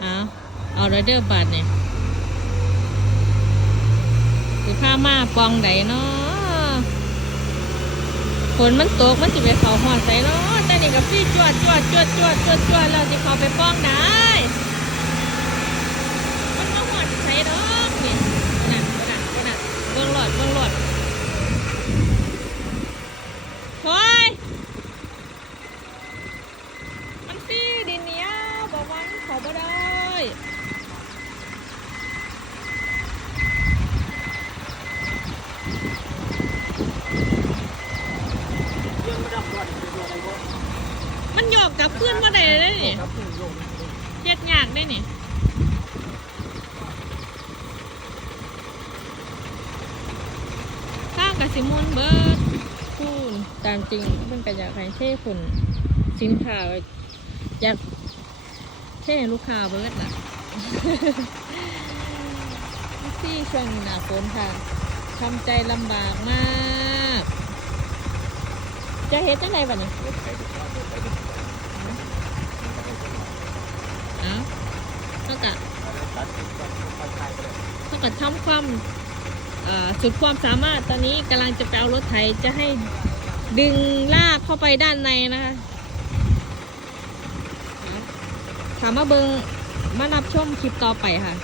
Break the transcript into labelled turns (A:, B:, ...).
A: เอาเอาเรเดอร์บัตรเนี่ยสิผ้ามาปองใดเนาะฝนมันตกมันสิไปเขาหอดใส่เนาะแต่นี่กับพี่จวดจวดจวดจวดจวดจวดแล้วสิเขาไปป้องได้มันก็หอดใส่ดอกนี่นั่นนั่นนั่นเบื้องหลอดเบื้องหลอดโอ้ยมันตีดินเหนี้ยบอกว่ามันเขาบ่ได้
B: ยังไม่ดับก่อนเป็นอะไรก็
A: มันหยอกกับเพื่อนว่าได้เลยนี่
B: ครับพึ่งลง
A: เฮ็ดยากได้นี่ข้างกับสิมุนเบิร์ดพูนตามจริงมันก็อยากให้เท่คุณสินค้าวอยากเท่ลูกค้าเบิร์ดน่ะที่ช่วงหน้าฝนค่ะทำใจลำบากมาก จะเฮ็ดจังไดบัดนี้อ้าเท่ากับเท่ากับทำความสุดความสามารถตอนนี้กำลังจะไปเอารถไถจะให้ดึงลากเข้าไปด้านในนะคะถามมาเบิงมารับชมคลิปต่อไปค่ะ